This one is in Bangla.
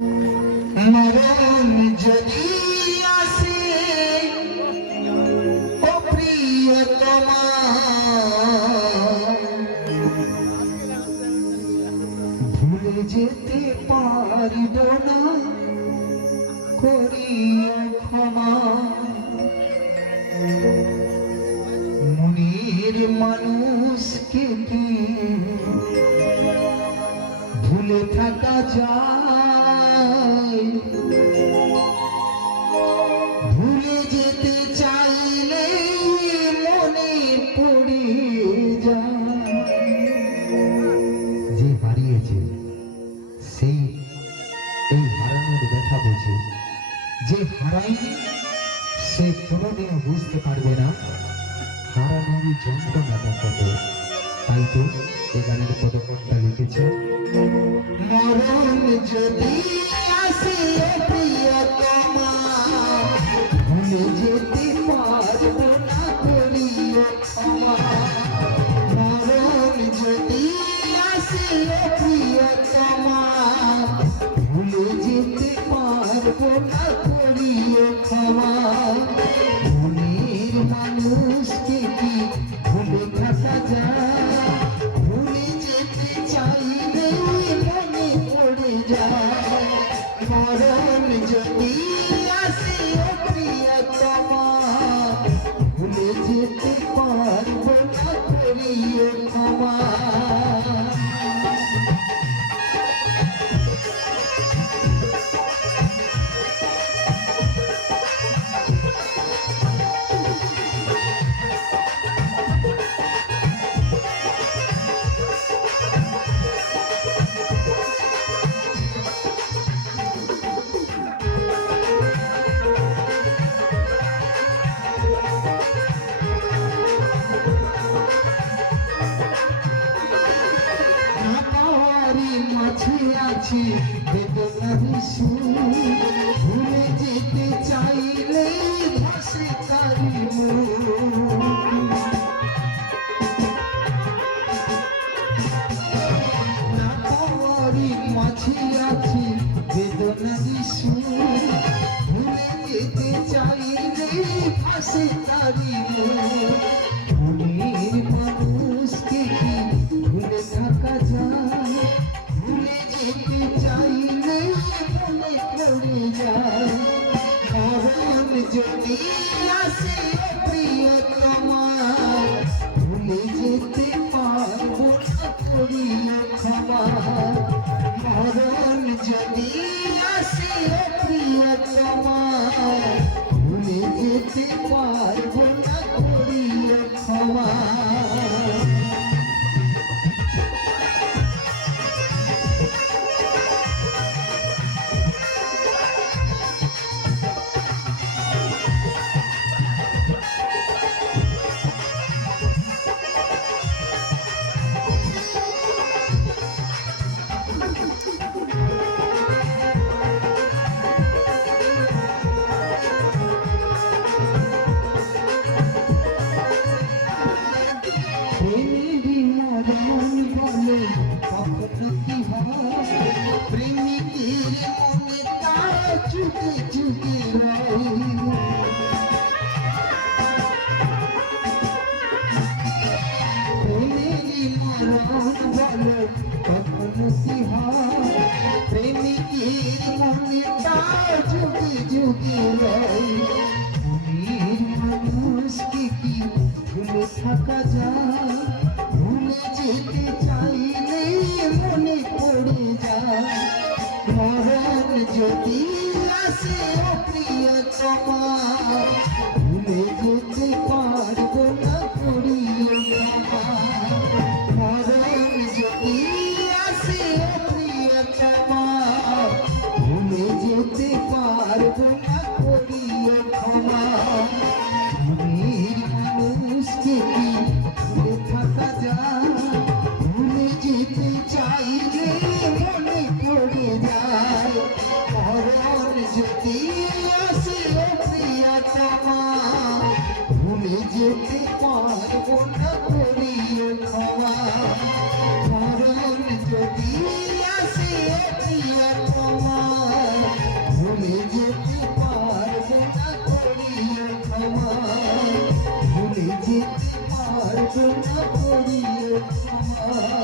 মরণ যদি আসে ও প্রিয়তমা, ভুলে যেতে পারব না, করিও ক্ষমা। মনের মানুষকে কি ভুলে থাকা যায়? ভুলে যেতে চাইলে মনে পড়ে যায়। যে হারিয়েছে সেই এই হারানোর ব্যথা বোঝে, যে হারায়নি সে কোনোদিনও বুঝতে পারবে না হারানোর যন্ত্রণাটা কত। তাই তো এই গানের পদকর্তা লিখেছে, মরণ যদি আসে প্রিয়তমা, ভুলে যেতে পারব না, করিও ক্ষমা। মরণ যদি আসে প্রিয়তমা, ভুলে যেতে পারব না, করিও ক্ষমা। মনের মানুষকে কি ভুলে থাকা যায়? ভুলে যেতে চাইলে মনে পড়ে যায়। মরণ যদি আসে প্রিয়তমা, ভুলে যেতে পারব না, করিও ক্ষমা। মাঝে আছি বেদনার সুর, ভুলে যেতে চাইলে ভাসে তারি না পাওয়ারি মাঝে আছি বেদনার সুর, ভুলে যেতে চাইলে ভাসে তারি মনের মানুষকে কি ভুলে থাকা যায়? ভুলে যেতে চাইলে মনে পড়ে যায়। মরণ যদি আসে প্রিয়তমা, ভুলে যেতে পারব না, করিও ক্ষমা। মরণ যদি আসে প্রিয়তমা, ভুলে যেতে পারব না, করিও ক্ষমা। প্রেমিকের মনে তার চুকে চুকে প্রেমেরই মরণ বলো কখনো কি হয়? প্রেমিকের মনে তার চুকে চুকে মনের মানুষকে কি ভুলে থাকা যায়? ভুলে যেতে চাইলে মনে পড়ে যায়। মরণ যদি আসে প্রিয়তমা, ভুলে যেতে পারব না, করিও ক্ষমা। মরণ যদি আসে প্রিয়তমা, ভুলে যেতে পারব না, করিও ক্ষমা। মনের মানুষকে কি ভুলে থাকা যায়? ভুলে যেতে চাইলে মনে পড়ে যায়। মরণ যদি আসে প্রিয়তমা, ভুলে যেতে পারব না, করিও ক্ষমা। মরণ যদি আসে প্রিয়তমা, কল্পনা করিও তোমার